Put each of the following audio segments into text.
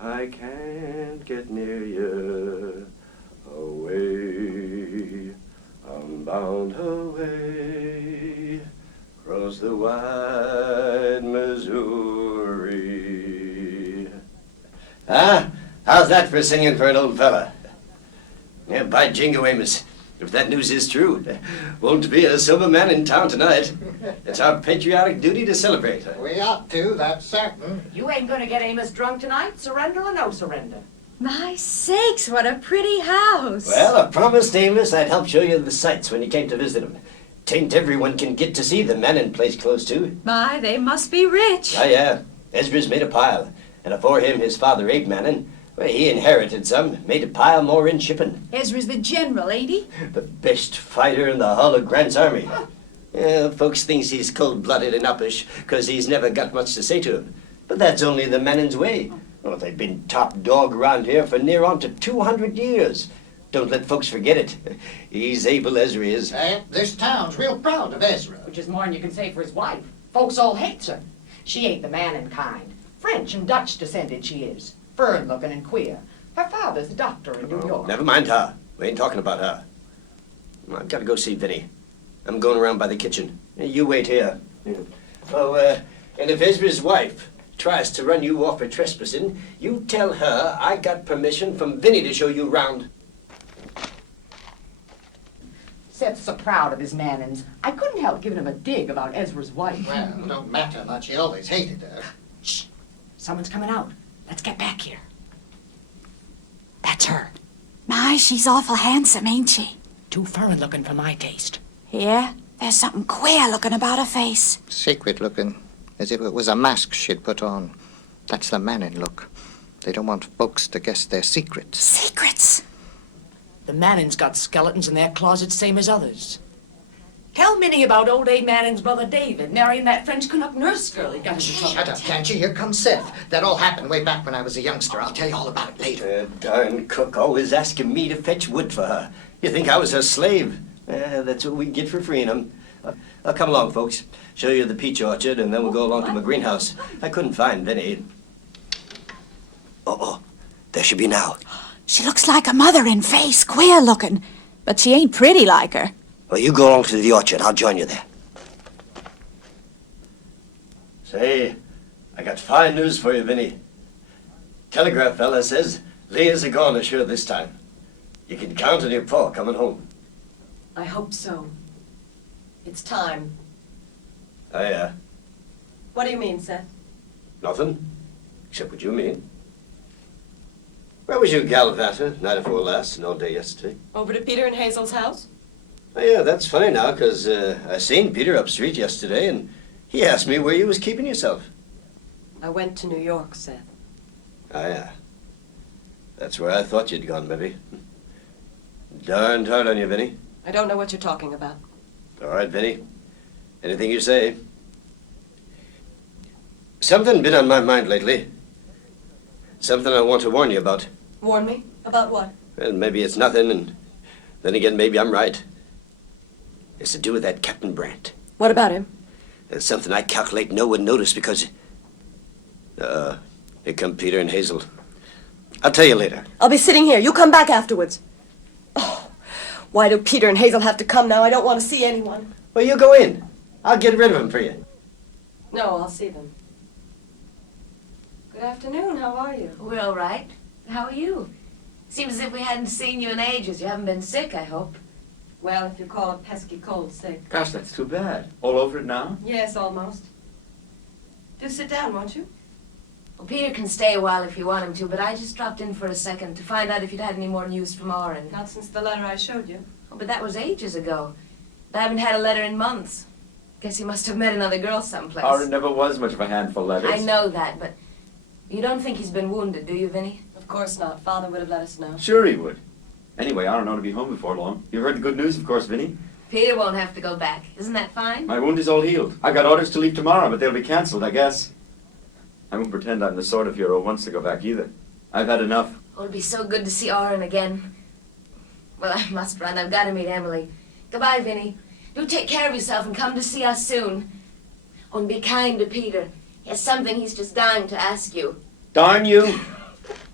I can't get near you. Away, I'm bound away, across the wide Missouri. Ah, how's that for singing for an old fella? Yeah, by jingo, Amos, if that news is true, won't be a sober man in town tonight. It's our patriotic duty to celebrate. We ought to, that's certain. You ain't gonna get Amos drunk tonight, surrender or no surrender. My sakes, what a pretty house. Well, I promised Amos I'd help show you the sights when you came to visit him. Tain't everyone can get to see the Manning place close to. My, they must be rich. Ah, yeah. Ezra's made a pile. And afore him, his father, Abe Manning, well, he inherited some, made a pile more in shipping. Ezra's the general, ain't he? The best fighter in the hull of Grant's army. Folks thinks he's cold-blooded and uppish, 'cause he's never got much to say to him. But that's only the Manning's way. Well, they've been top dog around here for near on to 200 years. Don't let folks forget it. He's Abel, Ezra is. This town's real proud of Ezra. Which is more'n you can say for his wife. Folks all hates her. She ain't the Manning kind. French and Dutch descended she is. Fern-looking and queer. Her father's a doctor in New York. Never mind her. We ain't talking about her. I've got to go see Vinny. I'm going around by the kitchen. You wait here. Oh, and if Ezra's wife tries to run you off for trespassing, you tell her I got permission from Vinny to show you round. Seth's so proud of his Mannings. I couldn't help giving him a dig about Ezra's wife. Well, don't matter much. He always hated her. Shh! Someone's coming out. Let's get back here. That's her. My, she's awful handsome, ain't she? Too furrin-looking for my taste. Yeah, there's something queer looking about her face. Secret looking, as if it was a mask she'd put on. That's the Manning look. They don't want folks to guess their secrets. Secrets? The Mannings got skeletons in their closets same as others. Tell Minnie about old Abe Manning's brother David marrying that French Canuck nurse girl he got into trouble. Shut up, can't you? Here comes Seth. That all happened way back when I was a youngster. I'll tell you all about it later. Darn cook always asking me to fetch wood for her. You think I was her slave? That's what we get for freeing him. Come along, folks. Show you the peach orchard, and then we'll go along to my greenhouse. I couldn't find Vinny. Oh, there she be now. She looks like a mother in face, queer looking. But she ain't pretty like her. Well, you go along to the orchard. I'll join you there. Say, I got fine news for you, Vinny. Telegraph fella says Leah's a-gone ashore this time. You can count on your pa coming home. I hope so. It's time. Oh, yeah. What do you mean, Seth? Nothing, except what you mean. Where was you gallivanting night afore last and all day yesterday? Over to Peter and Hazel's house? Oh, yeah, that's funny now, 'cause I seen Peter up street yesterday, and he asked me where you was keeping yourself. I went to New York, Seth. Oh, yeah. That's where I thought you'd gone, maybe. Darned hard on you, Vinny. I don't know what you're talking about. All right, Vinny. Anything you say. Something been on my mind lately. Something I want to warn you about. Warn me? About what? Well, maybe it's nothing, and then again, maybe I'm right. It's to do with that Captain Brandt. What about him? It's something I calculate no one noticed because... here come Peter and Hazel. I'll tell you later. I'll be sitting here. You come back afterwards. Oh, why do Peter and Hazel have to come now? I don't want to see anyone. Well, you go in. I'll get rid of them for you. No, I'll see them. Good afternoon. How are you? We're all right. How are you? Seems as if we hadn't seen you in ages. You haven't been sick, I hope. Well, if you call a pesky cold sick. Gosh, that's too bad. All over it now? Yes, almost. Do sit down, won't you? Well, Peter can stay a while if you want him to, but I just dropped in for a second to find out if you'd had any more news from Orin. Not since the letter I showed you. Oh, but that was ages ago. I haven't had a letter in months. Guess he must have met another girl someplace. Orin never was much of a handful of letters. I know that, but you don't think he's been wounded, do you, Vinny? Of course not. Father would have let us know. Sure he would. Anyway, Orin ought to be home before long. You've heard the good news, of course, Vinny. Peter won't have to go back. Isn't that fine? My wound is all healed. I got orders to leave tomorrow, but they'll be cancelled, I guess. I won't pretend I'm the sort of hero who wants to go back either. I've had enough. Oh, it'd be so good to see Orin again. Well, I must run. I've got to meet Emily. Goodbye, Vinny. Do take care of yourself and come to see us soon. Oh, and be kind to Peter. He has something he's just dying to ask you. Darn you.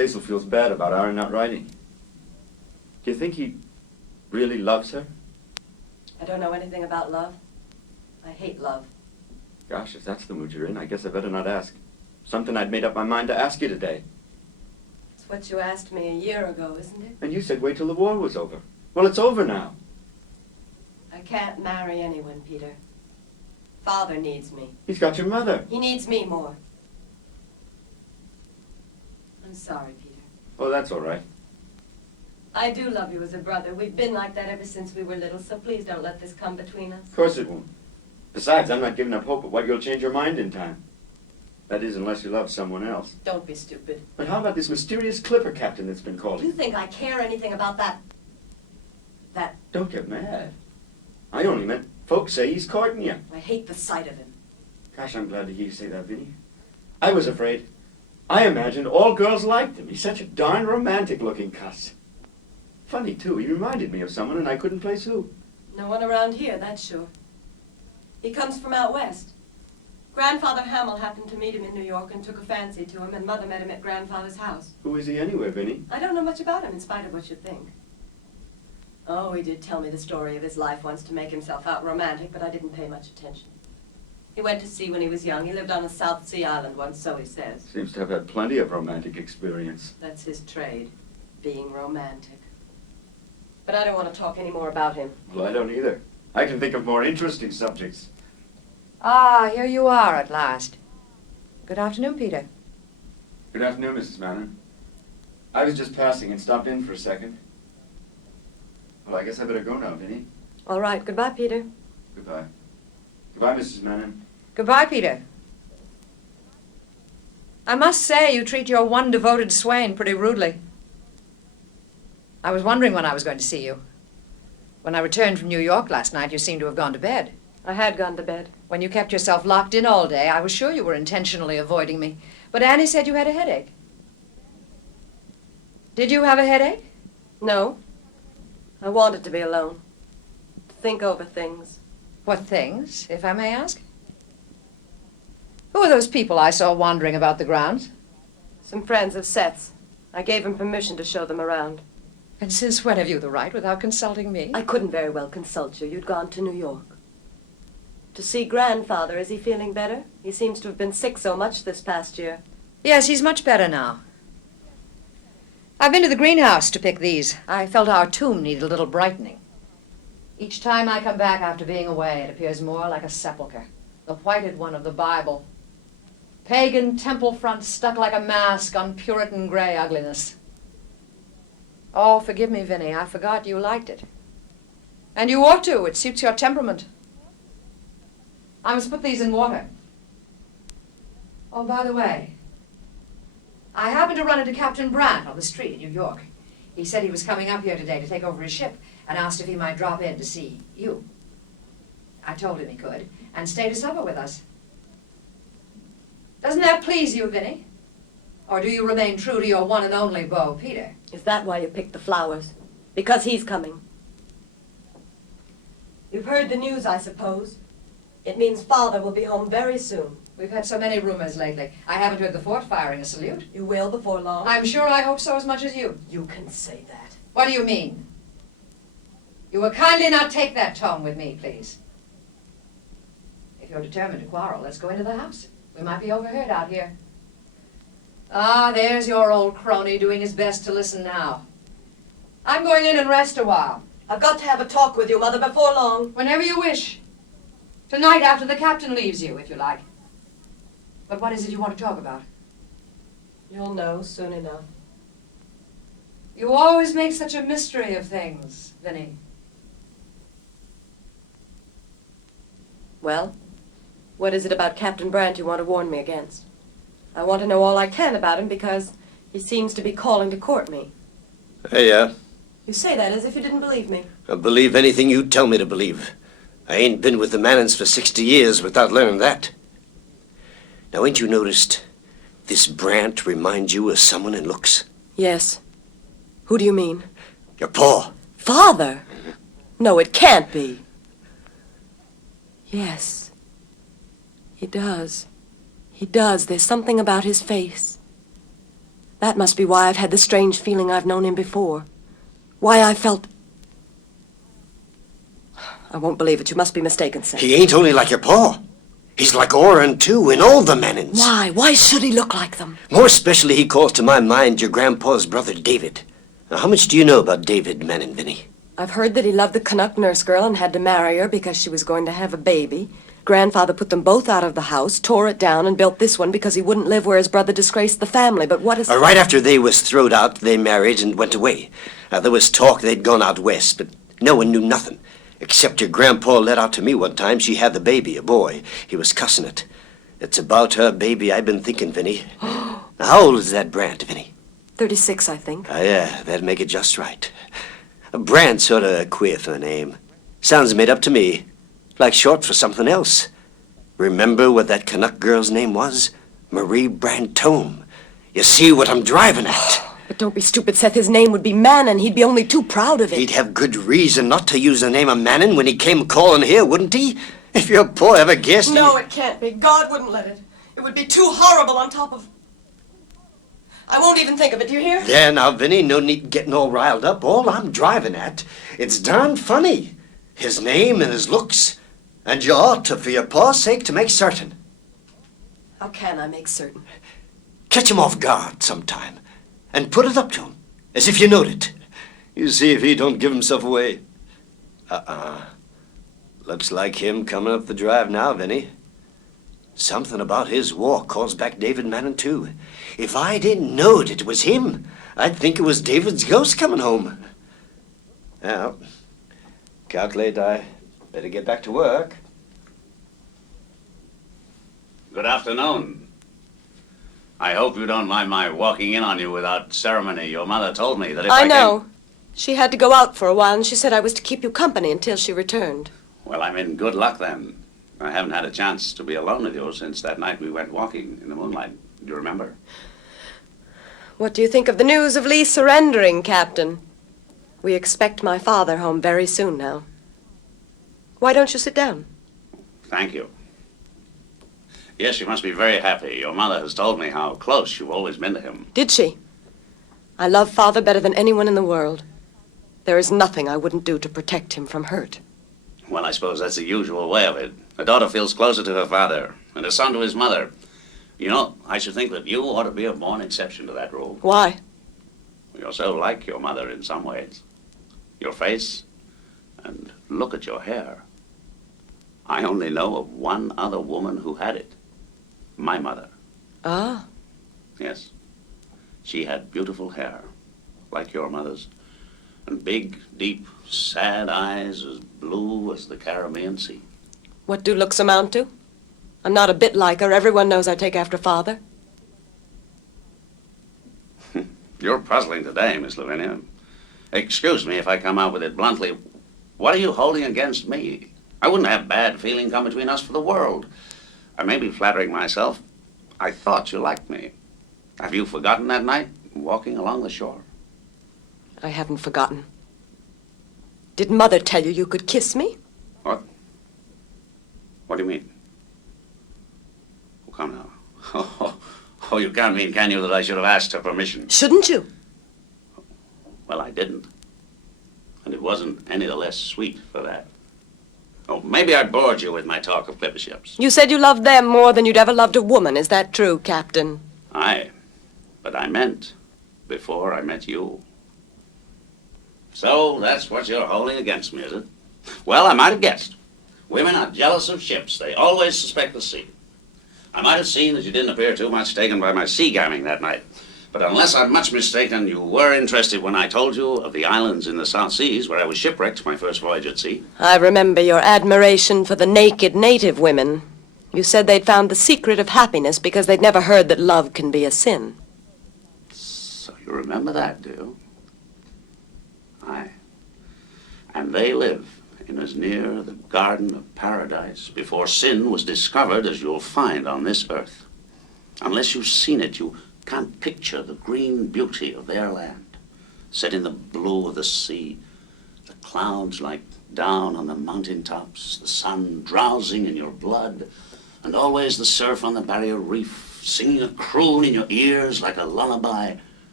Hazel feels bad about Orin not writing. Do you think he really loves her? I don't know anything about love. I hate love. Gosh, if that's the mood you're in, I guess I better not ask. Something I'd made up my mind to ask you today. It's what you asked me a year ago, isn't it? And you said wait till the war was over. Well, it's over now. I can't marry anyone, Peter. Father needs me. He's got your mother. He needs me more. I'm sorry, Peter. Oh, that's all right. I do love you as a brother. We've been like that ever since we were little, so please don't let this come between us. Of course it won't. Besides, I'm not giving up hope of what you'll change your mind in time. That is, unless you love someone else. Don't be stupid. But how about this mysterious clipper captain that's been Do calling? you think I care anything about that? Don't get mad. I only meant folks say he's courting you. I hate the sight of him. Gosh, I'm glad to hear you say that, Vinny. I was afraid. I imagined all girls liked him. He's such a darn romantic-looking cuss. Funny, too. He reminded me of someone, and I couldn't place who. No one around here, that's sure. He comes from out west. Grandfather Hamill happened to meet him in New York and took a fancy to him, and Mother met him at Grandfather's house. Who is he anyway, Vinny? I don't know much about him, in spite of what you think. Oh, he did tell me the story of his life once to make himself out romantic, but I didn't pay much attention. He went to sea when he was young. He lived on a South Sea island once, so he says. Seems to have had plenty of romantic experience. That's his trade, being romantic. But I don't want to talk any more about him. Well, I don't either. I can think of more interesting subjects. Ah, here you are at last. Good afternoon, Peter. Good afternoon, Mrs. Mannon. I was just passing and stopped in for a second. Well, I guess I better go now, Vinny. All right, goodbye, Peter. Goodbye. Goodbye, Mrs. Mannon. Goodbye, Peter. I must say you treat your one devoted swain pretty rudely. I was wondering when I was going to see you. When I returned from New York last night, you seemed to have gone to bed. I had gone to bed. When you kept yourself locked in all day, I was sure you were intentionally avoiding me. But Annie said you had a headache. Did you have a headache? No. I wanted to be alone. To think over things. What things, if I may ask? Who are those people I saw wandering about the grounds? Some friends of Seth's. I gave him permission to show them around. And since when have you the right without consulting me? I couldn't very well consult you. You'd gone to New York. To see Grandfather. Is he feeling better? He seems to have been sick so much this past year. Yes, he's much better now. I've been to the greenhouse to pick these. I felt our tomb needed a little brightening. Each time I come back after being away, it appears more like a sepulcher. The whited one of the Bible. Pagan temple front stuck like a mask on Puritan gray ugliness. Oh, forgive me, Vinny. I forgot you liked it. And you ought to. It suits your temperament. I must put these in water. Oh, by the way, I happened to run into Captain Brandt on the street in New York. He said he was coming up here today to take over his ship and asked if he might drop in to see you. I told him he could and stay to supper with us. Doesn't that please you, Vinny? Or do you remain true to your one and only beau, Peter? Is that why you picked the flowers? Because he's coming. You've heard the news, I suppose. It means Father will be home very soon. We've had so many rumors lately. I haven't heard the fort firing a salute. You will before long. I'm sure I hope so as much as you. You can say that. What do you mean? You will kindly not take that tone with me, please. If you're determined to quarrel, let's go into the house. We might be overheard out here. Ah, there's your old crony doing his best to listen now. I'm going in and rest a while. I've got to have a talk with you, Mother, before long. Whenever you wish. Tonight after the captain leaves you, if you like. But what is it you want to talk about? You'll know soon enough. You always make such a mystery of things, Vinny. Well, what is it about Captain Brandt you want to warn me against? I want to know all I can about him because he seems to be calling to court me. Hey, You say that as if you didn't believe me. I believe anything you tell me to believe. I ain't been with the Mannons for 60 years without learning that. Now, ain't you noticed this Brandt reminds you of someone in looks? Yes. Who do you mean? Your pa. Father? No, it can't be. Yes. He does. He does. There's something about his face. That must be why I've had the strange feeling I've known him before. Why I felt... I won't believe it. You must be mistaken, Seth. He ain't only like your pa. He's like Orin, too, and all the Mannings. Why? Why should he look like them? More especially, he calls to my mind your grandpa's brother, David. Now, how much do you know about David Manning, Vinny? I've heard that he loved the Canuck nurse girl and had to marry her because she was going to have a baby. Grandfather put them both out of the house, tore it down, and built this one because he wouldn't live where his brother disgraced the family. But what is... Right after they was throwed out, they married and went away. There was talk they'd gone out west, but no one knew nothing. Except your grandpa let out to me one time she had the baby, a boy. He was cussing it. It's about her baby I've been thinking, Vinny. Now, how old is that Brant, Vinny? 36, I think. Yeah, that'd make it just right. Brant's sort of queer for a name. Sounds made up to me. Like short for something else. Remember what that Canuck girl's name was? Marie Brantome. You see what I'm driving at? But don't be stupid, Seth. His name would be Manning. He'd be only too proud of it. He'd have good reason not to use the name of Manning when he came calling here, wouldn't he? If your boy ever guessed... No, it can't be. God wouldn't let it. It would be too horrible on top of... I won't even think of it, do you hear? There now, Vinny, no need getting all riled up. All I'm driving at, it's darn funny. His name and his looks. And you ought to, for your pa's sake, to make certain. How can I make certain? Catch him off guard sometime. And put it up to him, as if you knowed it. You see if he don't give himself away. Looks like him coming up the drive now, Vinny. Something about his walk calls back David Manning, too. If I didn't know it was him, I'd think it was David's ghost coming home. Now, calculate I better get back to work. Good afternoon. I hope you don't mind my walking in on you without ceremony. Your mother told me that if I know. She had to go out for a while, and she said I was to keep you company until she returned. Well, I'm in good luck then. I haven't had a chance to be alone with you since that night we went walking in the moonlight. Do you remember? What do you think of the news of Lee surrendering, Captain? We expect my father home very soon now. Why don't you sit down? Thank you. Yes, you must be very happy. Your mother has told me how close you've always been to him. Did she? I love Father better than anyone in the world. There is nothing I wouldn't do to protect him from hurt. Well, I suppose that's the usual way of it. A daughter feels closer to her father, and a son to his mother. You know, I should think that you ought to be a born exception to that rule. Why? You're so like your mother in some ways. Your face, and look at your hair. I only know of one other woman who had it. My mother. Ah. Yes. She had beautiful hair, like your mother's, and big, deep, sad eyes as blue as the Caribbean Sea. What do looks amount to? I'm not a bit like her. Everyone knows I take after Father. You're puzzling today, Miss Lavinia. Excuse me if I come out with it bluntly. What are you holding against me? I wouldn't have bad feeling come between us for the world. I may be flattering myself. I thought you liked me. Have you forgotten that night, walking along the shore? I haven't forgotten. Did Mother tell you you could kiss me? What? What do you mean? Oh, come now. Oh, you can't mean, can you, that I should have asked her permission? Shouldn't you? Well, I didn't. And it wasn't any the less sweet for that. Oh, maybe I bored you with my talk of clipper ships. You said you loved them more than you'd ever loved a woman. Is that true, Captain? Aye, but I meant before I met you. So that's what you're holding against me, is it? Well, I might have guessed. Women are jealous of ships. They always suspect the sea. I might have seen that you didn't appear too much taken by my sea-gamming that night. But unless I'm much mistaken, you were interested when I told you of the islands in the South Seas where I was shipwrecked my first voyage at sea. I remember your admiration for the naked native women. You said they'd found the secret of happiness because they'd never heard that love can be a sin. So you remember that, do you? Aye. And they live in as near the Garden of Paradise before sin was discovered as you'll find on this earth. Unless you've seen it, you can't picture the green beauty of their land, set in the blue of the sea, the clouds like down on the mountaintops, the sun drowsing in your blood, and always the surf on the barrier reef, singing a croon in your ears like a lullaby,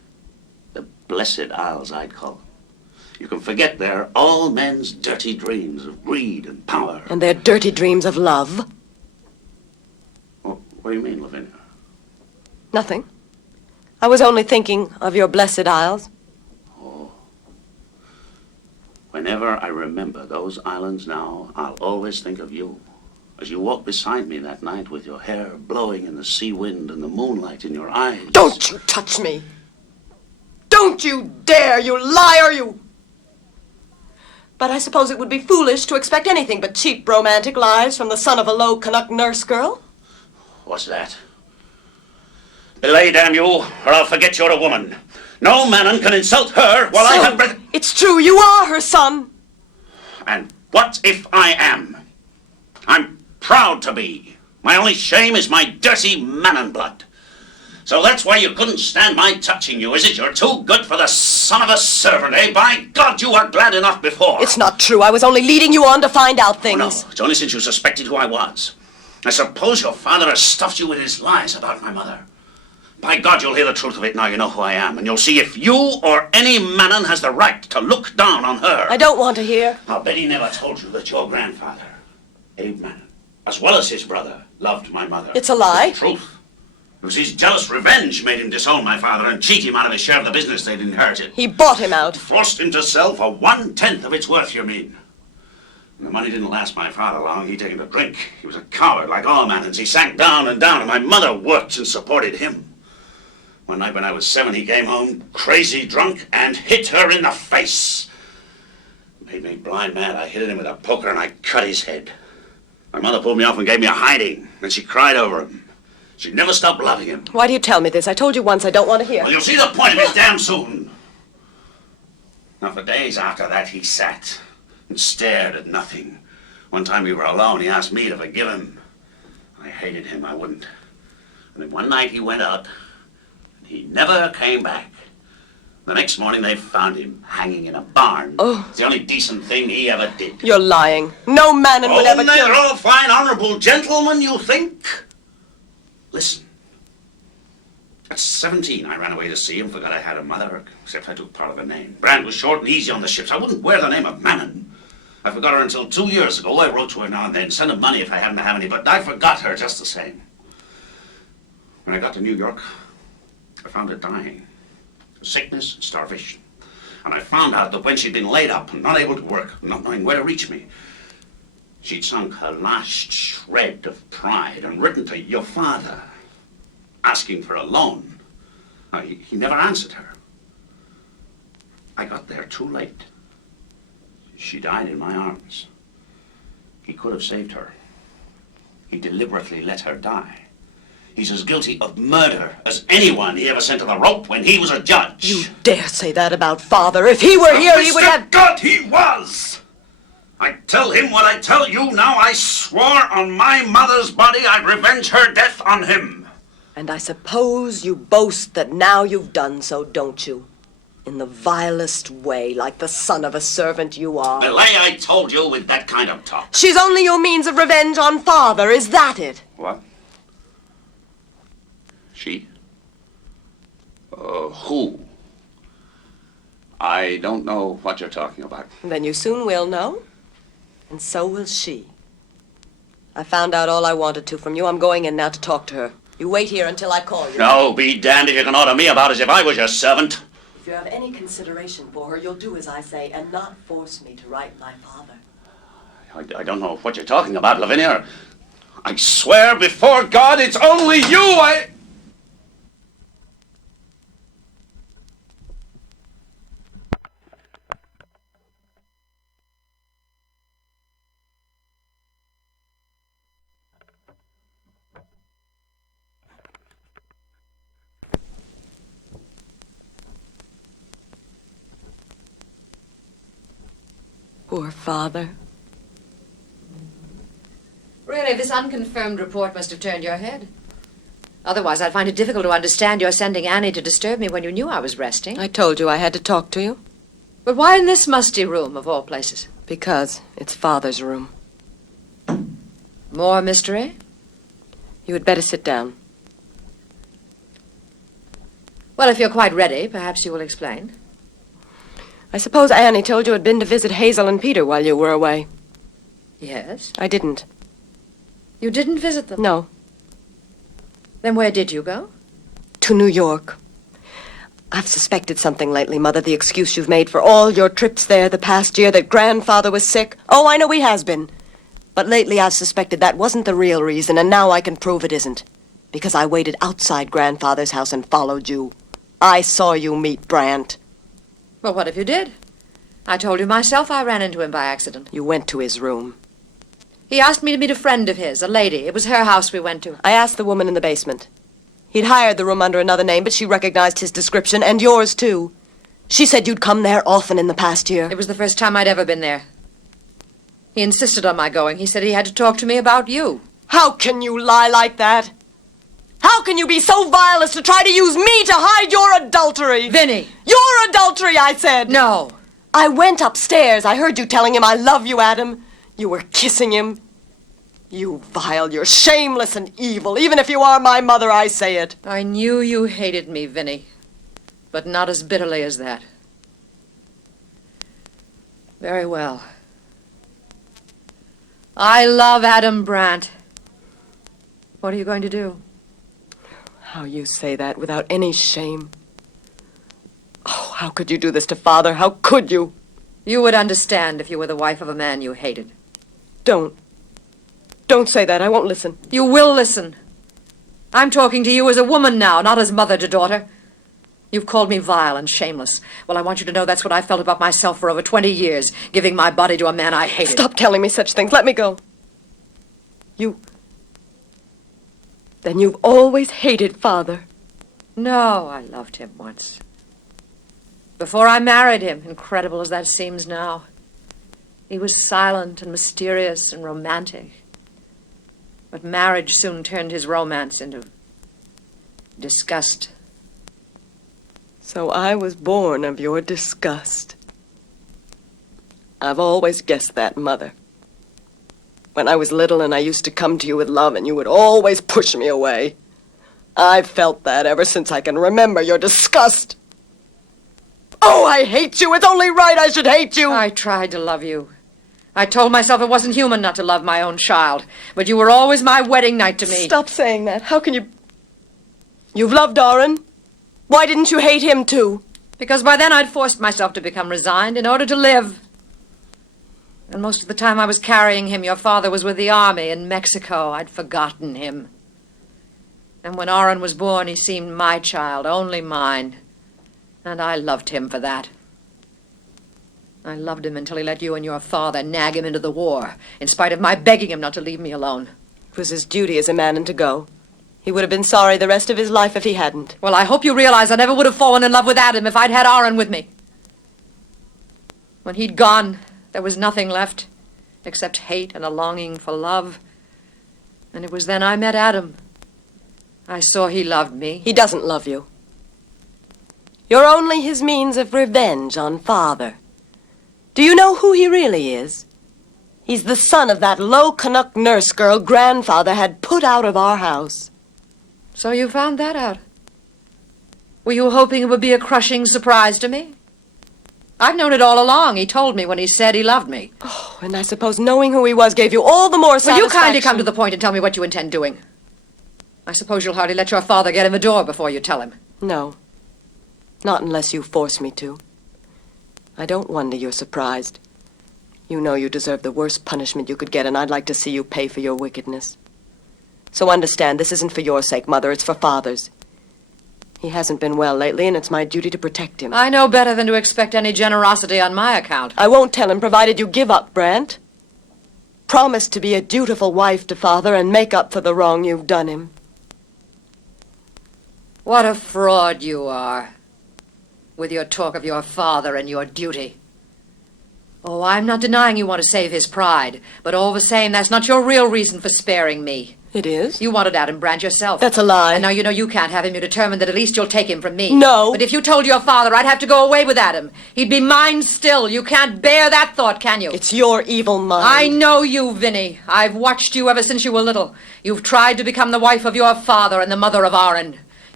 blessed isles, I'd call them. You can forget there all men's dirty dreams of greed and power. And their dirty dreams of love. Well, what do you mean, Lavinia? Nothing. I was only thinking of your blessed isles. Oh. Whenever I remember those islands now, I'll always think of you. As you walked beside me that night with your hair blowing in the sea wind and the moonlight in your eyes. Don't you touch me! Don't you dare, you liar, you! But I suppose it would be foolish to expect anything but cheap romantic lies from the son of a low Canuck nurse girl. What's that? Belay, damn you, or I'll forget you're a woman. No man can insult her while I have breath. It's true, you are her son. And what if I am? I'm proud to be. My only shame is my dirty Manon blood. So that's why you couldn't stand my touching you, is it? You're too good for the son of a servant, eh? By God, you were glad enough before. It's not true. I was only leading you on to find out things. Oh, no, it's only since you suspected who I was. I suppose your father has stuffed you with his lies about my mother. By God, you'll hear the truth of it now you know who I am, and you'll see if you or any Manon has the right to look down on her. I don't want to hear. I'll bet he never told you that your grandfather, Abe Manon, as well as his brother, loved my mother. It's a lie. It's the truth. It was his jealous revenge made him disown my father and cheat him out of his share of the business they'd inherited. He bought him out. Forced him to sell for 1/10 of its worth, you mean? And the money didn't last my father long. He'd taken to drink. He was a coward like all Manons. He sank down, and my mother worked and supported him. One night when I was 7, he came home crazy drunk and hit her in the face. It made me blind mad. I hit him with a poker and I cut his head. My mother pulled me off and gave me a hiding. Then she cried over him. She never stopped loving him. Why do you tell me this? I told you once I don't want to hear. Well, you'll see the point of it damn soon. Now, for days after that, he sat and stared at nothing. One time we were alone, he asked me to forgive him. I hated him, I wouldn't. And then one night he went out, and he never came back. The next morning they found him hanging in a barn. Oh. It's the only decent thing he ever did. You're lying. No Manon would ever kill... they're all fine, honorable gentlemen, you think? Listen. At 17, I ran away to sea and forgot I had a mother, except I took part of her name. Brand was short and easy on the ships. I wouldn't wear the name of Manon. I forgot her until 2 years ago. I wrote to her now and then, sent her money if I happened to have any, but I forgot her just the same. When I got to New York, I found her dying. Sickness and starvation. And I found out that when she'd been laid up and not able to work, not knowing where to reach me, she'd sunk her last shred of pride and written to your father, asking for a loan. Now, he never answered her. I got there too late. She died in my arms. He could have saved her. He deliberately let her die. He's as guilty of murder as anyone he ever sent to the rope when he was a judge. You dare say that about Father. If he were here, he would have... God, he was! I tell him what I tell you now. I swore on my mother's body I'd revenge her death on him. And I suppose you boast that now you've done so, don't you? In the vilest way, like the son of a servant you are. Belay, I told you with that kind of talk. She's only your means of revenge on Father, is that it? What? She? Who? I don't know what you're talking about. Then you soon will know. And so will she. I found out all I wanted to from you. I'm going in now to talk to her. You wait here until I call you. No, be damned if you can order me about as if I was your servant. If you have any consideration for her, you'll do as I say and not force me to write my father. I don't know what you're talking about, Lavinia. I swear before God it's only you Poor Father. Really, this unconfirmed report must have turned your head. Otherwise, I'd find it difficult to understand your sending Annie to disturb me when you knew I was resting. I told you I had to talk to you. But why in this musty room, of all places? Because it's Father's room. More mystery? You had better sit down. Well, if you're quite ready, perhaps you will explain. I suppose Annie told you had been to visit Hazel and Peter while you were away. Yes? I didn't. You didn't visit them? No. Then where did you go? To New York. I've suspected something lately, Mother, the excuse you've made for all your trips there the past year, that Grandfather was sick. Oh, I know he has been. But lately I've suspected that wasn't the real reason, and now I can prove it isn't. Because I waited outside Grandfather's house and followed you. I saw you meet Brant. Well, what if you did? I told you myself I ran into him by accident. You went to his room. He asked me to meet a friend of his, a lady. It was her house we went to. I asked the woman in the basement. He'd hired the room under another name, but she recognized his description, and yours, too. She said you'd come there often in the past year. It was the first time I'd ever been there. He insisted on my going. He said he had to talk to me about you. How can you lie like that? How can you be so vile as to try to use me to hide your adultery? Vinny! Your adultery, I said! No. I went upstairs. I heard you telling him I love you, Adam. You were kissing him. You vile, you're shameless and evil. Even if you are my mother, I say it. I knew you hated me, Vinny. But not as bitterly as that. Very well. I love Adam Brant. What are you going to do? How you say that without any shame. Oh, how could you do this to Father? How could you? You would understand if you were the wife of a man you hated. Don't. Don't say that. I won't listen. You will listen. I'm talking to you as a woman now, not as mother to daughter. You've called me vile and shameless. Well, I want you to know that's what I felt about myself for over 20 years, giving my body to a man I hated. Stop telling me such things. Let me go. Then you've always hated Father. No, I loved him once. Before I married him, incredible as that seems now. He was silent and mysterious and romantic. But marriage soon turned his romance into disgust. So I was born of your disgust. I've always guessed that, Mother. When I was little and I used to come to you with love and you would always push me away. I've felt that ever since I can remember, your disgust. Oh, I hate you. It's only right I should hate you. I tried to love you. I told myself it wasn't human not to love my own child. But you were always my wedding night to me. Stop saying that. How can you... You've loved Orin. Why didn't you hate him too? Because by then I'd forced myself to become resigned in order to live. And most of the time I was carrying him, your father was with the army in Mexico. I'd forgotten him. And when Orin was born, he seemed my child, only mine. And I loved him for that. I loved him until he let you and your father nag him into the war, in spite of my begging him not to leave me alone. It was his duty as a man to go. He would have been sorry the rest of his life if he hadn't. Well, I hope you realize I never would have fallen in love with Adam if I'd had Orin with me. When he'd gone, there was nothing left except hate and a longing for love. And it was then I met Adam. I saw he loved me. He doesn't love you. You're only his means of revenge on Father. Do you know who he really is? He's the son of that low Canuck nurse girl Grandfather had put out of our house. So you found that out? Were you hoping it would be a crushing surprise to me? I've known it all along. He told me when he said he loved me. Oh, and I suppose knowing who he was gave you all the more satisfaction. Will you kindly come to the point and tell me what you intend doing? I suppose you'll hardly let your father get in the door before you tell him. No. Not unless you force me to. I don't wonder you're surprised. You know you deserve the worst punishment you could get, and I'd like to see you pay for your wickedness. So understand, this isn't for your sake, Mother, it's for Father's. He hasn't been well lately, and it's my duty to protect him. I know better than to expect any generosity on my account. I won't tell him, provided you give up, Brant. Promise to be a dutiful wife to Father and make up for the wrong you've done him. What a fraud you are, with your talk of your father and your duty. Oh, I'm not denying you want to save his pride, but all the same, that's not your real reason for sparing me. It is? You wanted Adam Brant yourself. That's a lie. And now you know you can't have him. You're determined that at least you'll take him from me. No. But if you told your father I'd have to go away with Adam, he'd be mine still. You can't bear that thought, can you? It's your evil mind. I know you, Vinny. I've watched you ever since you were little. You've tried to become the wife of your father and the mother of Orin.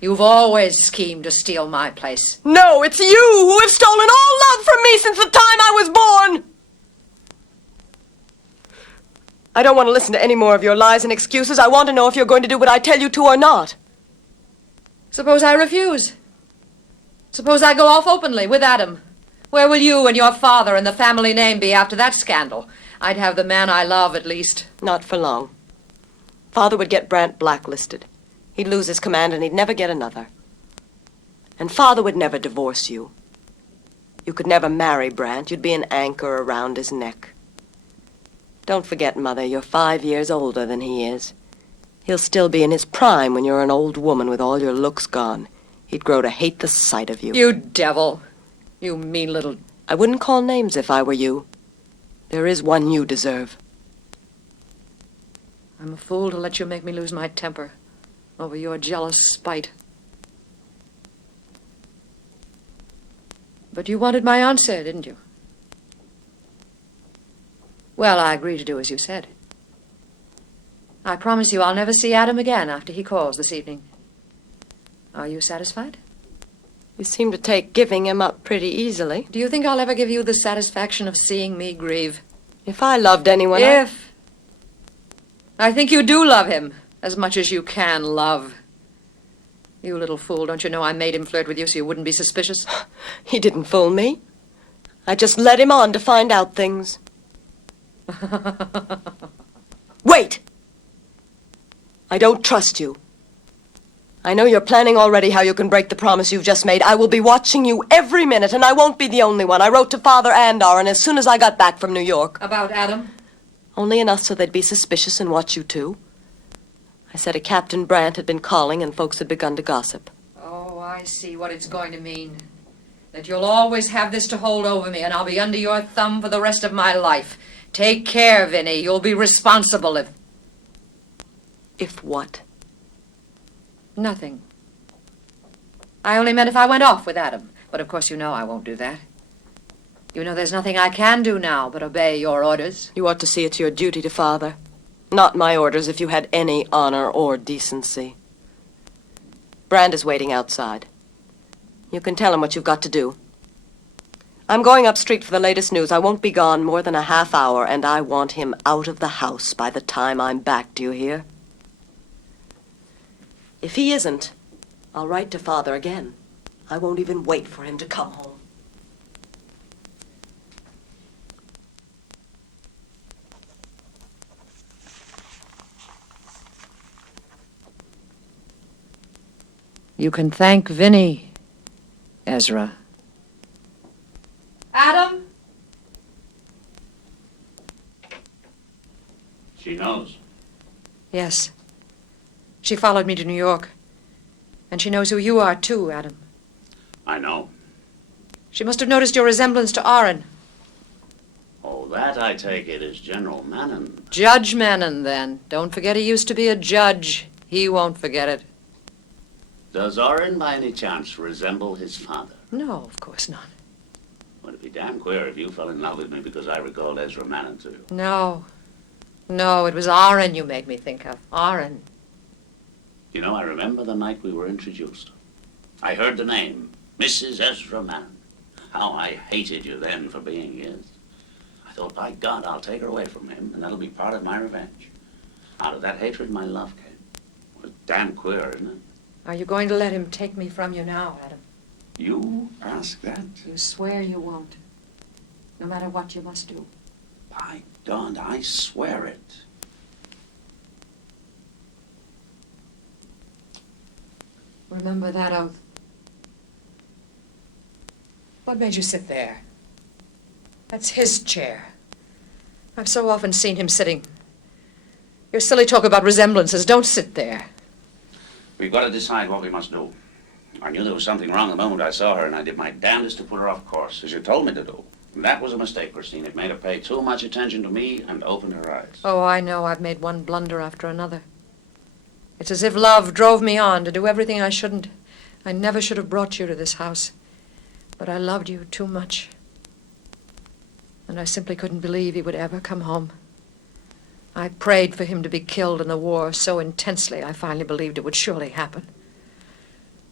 You've always schemed to steal my place. No, it's you who have stolen all love from me since the time I was born! I don't want to listen to any more of your lies and excuses. I want to know if you're going to do what I tell you to or not. Suppose I refuse? Suppose I go off openly with Adam? Where will you and your father and the family name be after that scandal? I'd have the man I love, at least. Not for long. Father would get Brant blacklisted. He'd lose his command and he'd never get another. And Father would never divorce you. You could never marry Brant. You'd be an anchor around his neck. Don't forget, Mother, you're 5 years older than he is. He'll still be in his prime when you're an old woman with all your looks gone. He'd grow to hate the sight of you. You devil. You mean little... I wouldn't call names if I were you. There is one you deserve. I'm a fool to let you make me lose my temper over your jealous spite. But you wanted my answer, didn't you? Well, I agree to do as you said. I promise you I'll never see Adam again after he calls this evening. Are you satisfied? You seem to take giving him up pretty easily. Do you think I'll ever give you the satisfaction of seeing me grieve? If I loved anyone... I think you do love him as much as you can love. You little fool, don't you know I made him flirt with you so you wouldn't be suspicious? He didn't fool me. I just led him on to find out things. Wait! I don't trust you. I know you're planning already how you can break the promise you've just made. I will be watching you every minute, and I won't be the only one. I wrote to Father and Orin as soon as I got back from New York. About Adam? Only enough so they'd be suspicious and watch you too. I said a Captain Brant had been calling and folks had begun to gossip. Oh, I see what it's going to mean. That you'll always have this to hold over me, and I'll be under your thumb for the rest of my life. Take care, Vinny. You'll be responsible if... If what? Nothing. I only meant if I went off with Adam. But of course you know I won't do that. You know there's nothing I can do now but obey your orders. You ought to see it's your duty to Father. Not my orders if you had any honor or decency. Brand is waiting outside. You can tell him what you've got to do. I'm going up street for the latest news. I won't be gone more than a half hour, and I want him out of the house by the time I'm back. Do you hear? If he isn't, I'll write to Father again. I won't even wait for him to come home. You can thank Vinny, Ezra. Adam? She knows. Yes. She followed me to New York. And she knows who you are, too, Adam. I know. She must have noticed your resemblance to Orin. Oh, that, I take it, is General Mannon. Judge Mannon, then. Don't forget he used to be a judge. He won't forget it. Does Orin, by any chance, resemble his father? No, of course not. Well, it'd be damn queer if you fell in love with me because I recalled Ezra Mannon to you. No. No, it was Orin you made me think of. Orin. You know, I remember the night we were introduced. I heard the name, Mrs. Ezra Mannon. How I hated you then for being his. I thought, by God, I'll take her away from him, and that'll be part of my revenge. Out of that hatred, my love came. Well, damn queer, isn't it? Are you going to let him take me from you now, Adam? You ask that? You swear you won't. No matter what you must do. By God, I swear it. Remember that oath. What made you sit there? That's his chair. I've so often seen him sitting. Your silly talk about resemblances, don't sit there. We've got to decide what we must do. I knew there was something wrong the moment I saw her, and I did my damnedest to put her off course, as you told me to do. And that was a mistake, Christine. It made her pay too much attention to me and opened her eyes. Oh, I know. I've made one blunder after another. It's as if love drove me on to do everything I shouldn't. I never should have brought you to this house. But I loved you too much. And I simply couldn't believe he would ever come home. I prayed for him to be killed in the war so intensely I finally believed it would surely happen.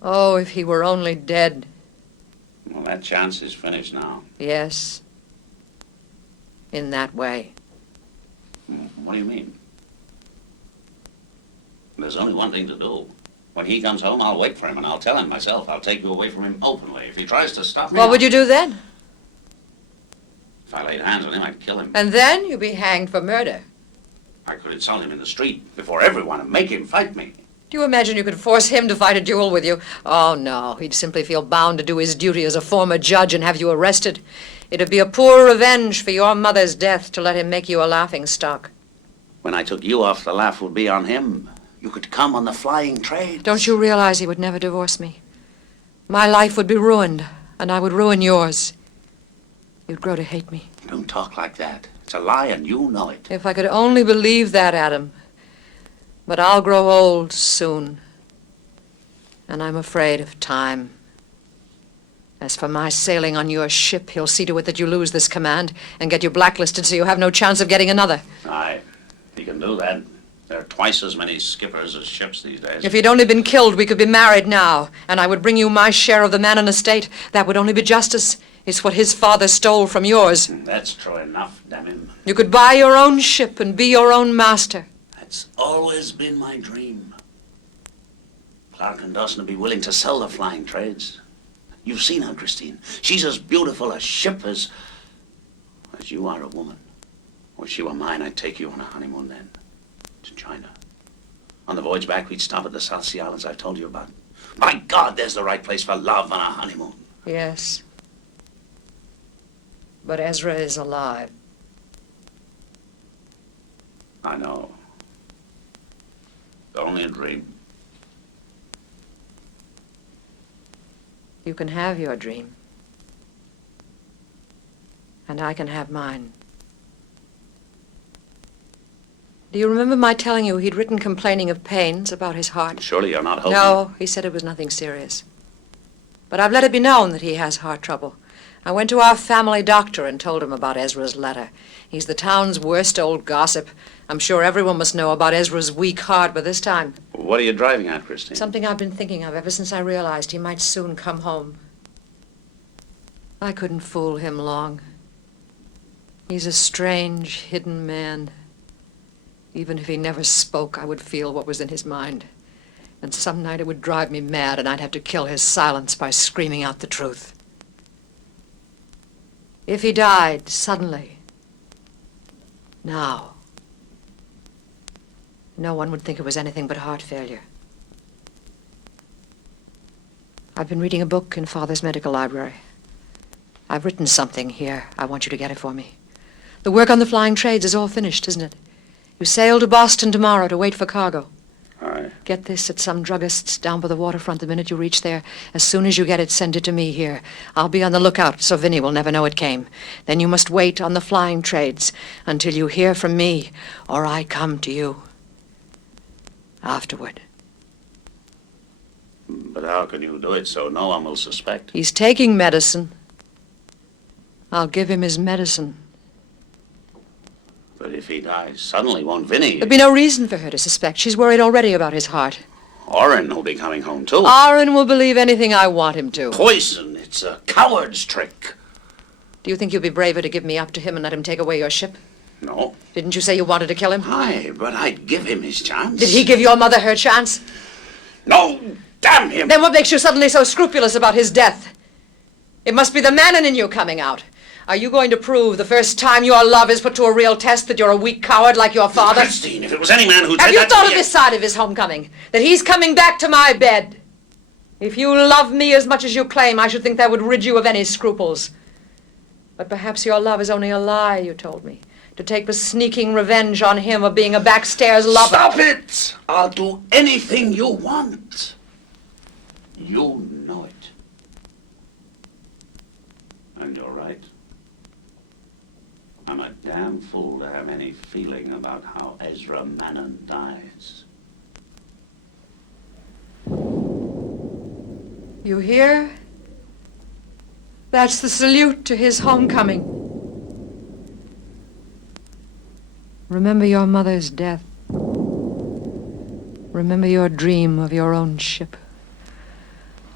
Oh, if he were only dead. Well, that chance is finished now. Yes. In that way. What do you mean? There's only one thing to do. When he comes home, I'll wait for him, and I'll tell him myself. I'll take you away from him openly. If he tries to stop me... What would you do then? If I laid hands on him, I'd kill him. And then you'd be hanged for murder. I could insult him in the street before everyone and make him fight me. Do you imagine you could force him to fight a duel with you? Oh, no. He'd simply feel bound to do his duty as a former judge and have you arrested. It'd be a poor revenge for your mother's death to let him make you a laughingstock. When I took you off, the laugh would be on him. You could come on the flying trade. Don't you realize he would never divorce me? My life would be ruined, and I would ruin yours. You'd grow to hate me. Don't talk like that. It's a lie, and you know it. If I could only believe that, Adam. But I'll grow old soon. And I'm afraid of time. As for my sailing on your ship, he'll see to it that you lose this command and get you blacklisted so you have no chance of getting another. Aye, he can do that. There are twice as many skippers as ships these days. If he'd only been killed, we could be married now, and I would bring you my share of the Mannon estate. That would only be justice. It's what his father stole from yours. That's true enough, damn him. You could buy your own ship and be your own master. That's always been my dream. Clark and Dawson would be willing to sell the flying trades. You've seen her, Christine. She's as beautiful a ship as you are a woman. If she were mine, I'd take you on a honeymoon then. To China. On the voyage back, we'd stop at the South Sea Islands I've told you about. My God, there's the right place for love on a honeymoon. Yes. But Ezra is alive. I know. Only a dream. You can have your dream. And I can have mine. Do you remember my telling you he'd written complaining of pains about his heart? Surely you're not hoping... No, he said it was nothing serious. But I've let it be known that he has heart trouble. I went to our family doctor and told him about Ezra's letter. He's the town's worst old gossip. I'm sure everyone must know about Ezra's weak heart by this time. What are you driving at, Christine? Something I've been thinking of ever since I realized he might soon come home. I couldn't fool him long. He's a strange, hidden man. Even if he never spoke, I would feel what was in his mind. And some night it would drive me mad, and I'd have to kill his silence by screaming out the truth. If he died suddenly, now, no one would think it was anything but heart failure. I've been reading a book in Father's medical library. I've written something here. I want you to get it for me. The work on the flying trades is all finished, isn't it? You sail to Boston tomorrow to wait for cargo. All right. Get this at some druggist's down by the waterfront the minute you reach there. As soon as you get it, send it to me here. I'll be on the lookout so Vinny will never know it came. Then you must wait on the flying trades until you hear from me or I come to you. Afterward. But how can you do it so no one will suspect? He's taking medicine. I'll give him his medicine. But if he dies suddenly, won't Vinny... There'd be no reason for her to suspect. She's worried already about his heart. Orin will be coming home, too. Orin will believe anything I want him to. Poison. It's a coward's trick. Do you think you'd be braver to give me up to him and let him take away your ship? No. Didn't you say you wanted to kill him? Aye, but I'd give him his chance. Did he give your mother her chance? No, damn him! Then what makes you suddenly so scrupulous about his death? It must be the Mannon in you coming out. Are you going to prove the first time your love is put to a real test that you're a weak coward like your father? Christine, if it was any man who'd Have said you that thought to of me... this side of his homecoming? That he's coming back to my bed? If you love me as much as you claim, I should think that would rid you of any scruples. But perhaps your love is only a lie, you told me. To take the sneaking revenge on him of being a backstairs lover. Stop it! I'll do anything you want. You know it. And you're right. I'm a damn fool to have any feeling about how Ezra Mannon dies. You hear? That's the salute to his homecoming. Remember your mother's death. Remember your dream of your own ship.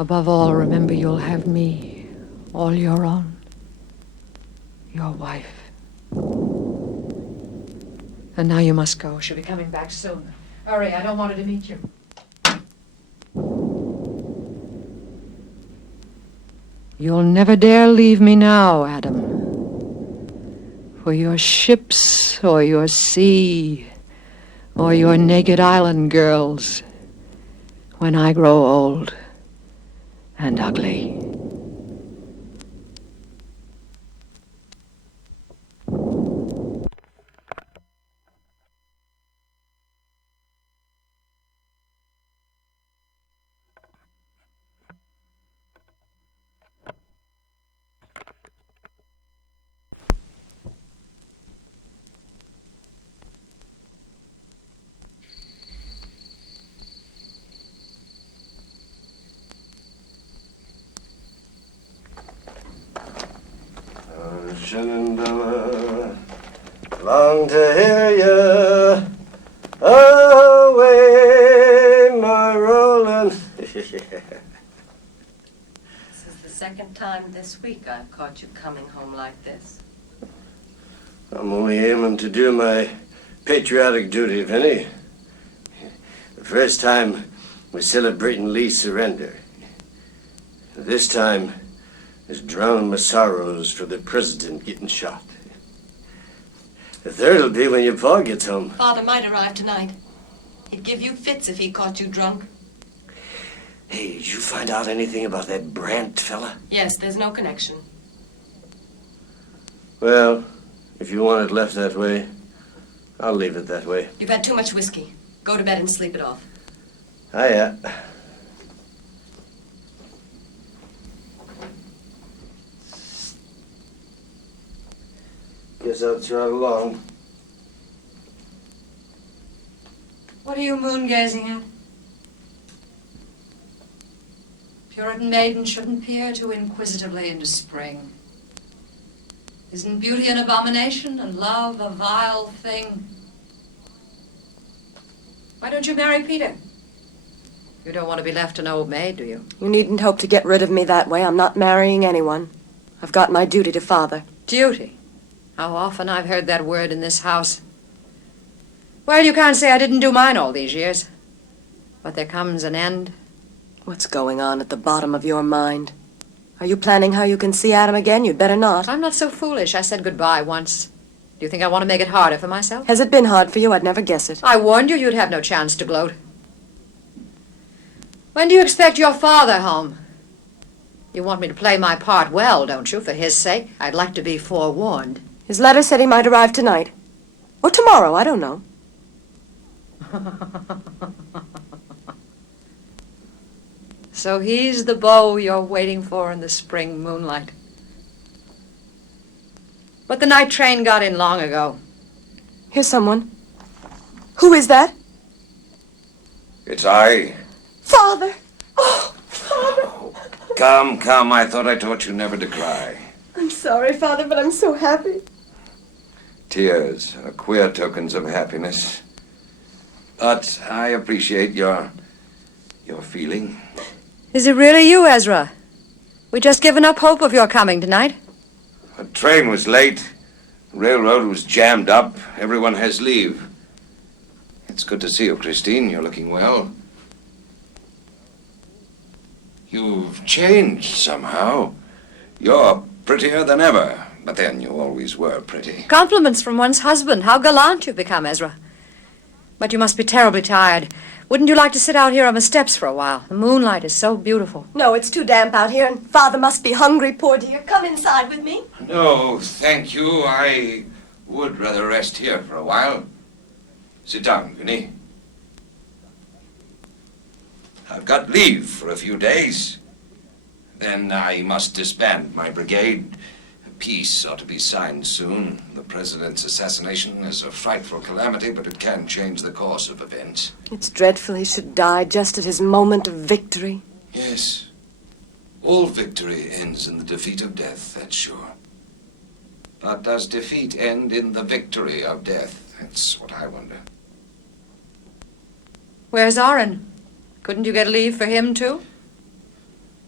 Above all, remember you'll have me, all your own, your wife. And now you must go. She'll be coming back soon. Hurry, I don't want her to meet you. You'll never dare leave me now, Adam. For your ships, or your sea, or your naked island girls, when I grow old and ugly. Shenandoah, long to hear ya. Away, my Roland. This is the second time this week I've caught you coming home like this. I'm only aiming to do my patriotic duty, Vinny. The first time was celebrating Lee's surrender. This time is drowning my sorrows for the president getting shot. The third will be when your pa gets home. Father might arrive tonight. He'd give you fits if he caught you drunk. Hey, did you find out anything about that Brandt fella? Yes, there's no connection. Well, if you want it left that way, I'll leave it that way. You've had too much whiskey. Go to bed and sleep it off. Hiya. Guess I'll trot along. What are you moon-gazing at? Puritan maiden shouldn't peer too inquisitively into spring. Isn't beauty an abomination and love a vile thing? Why don't you marry Peter? You don't want to be left an old maid, do you? You needn't hope to get rid of me that way. I'm not marrying anyone. I've got my duty to Father. Duty? How often I've heard that word in this house. Well, you can't say I didn't do mine all these years. But there comes an end. What's going on at the bottom of your mind? Are you planning how you can see Adam again? You'd better not. I'm not so foolish. I said goodbye once. Do you think I want to make it harder for myself? Has it been hard for you? I'd never guess it. I warned you you'd have no chance to gloat. When do you expect your father home? You want me to play my part well, don't you, for his sake? I'd like to be forewarned. His letter said he might arrive tonight. Or tomorrow, I don't know. So he's the beau you're waiting for in the spring moonlight. But the night train got in long ago. Here's someone. Who is that? It's I. Father! Oh, Father! Come, I thought I taught you never to cry. I'm sorry, Father, but I'm so happy. Tears are queer tokens of happiness. But I appreciate your feeling. Is it really you, Ezra? We just given up hope of your coming tonight. The train was late. The railroad was jammed up. Everyone has leave. It's good to see you, Christine. You're looking well. You've changed somehow. You're prettier than ever. But then you always were pretty. Compliments from one's husband. How gallant you've become, Ezra. But you must be terribly tired. Wouldn't you like to sit out here on the steps for a while? The moonlight is so beautiful. No, it's too damp out here, and Father must be hungry, poor dear. Come inside with me. No, thank you. I would rather rest here for a while. Sit down, Vinny. I've got leave for a few days. Then I must disband my brigade. Peace ought to be signed soon. The president's assassination is a frightful calamity, but it can change the course of events. It's dreadful he should die just at his moment of victory. Yes. All victory ends in the defeat of death, that's sure. But does defeat end in the victory of death? That's what I wonder. Where's Orin? Couldn't you get leave for him, too?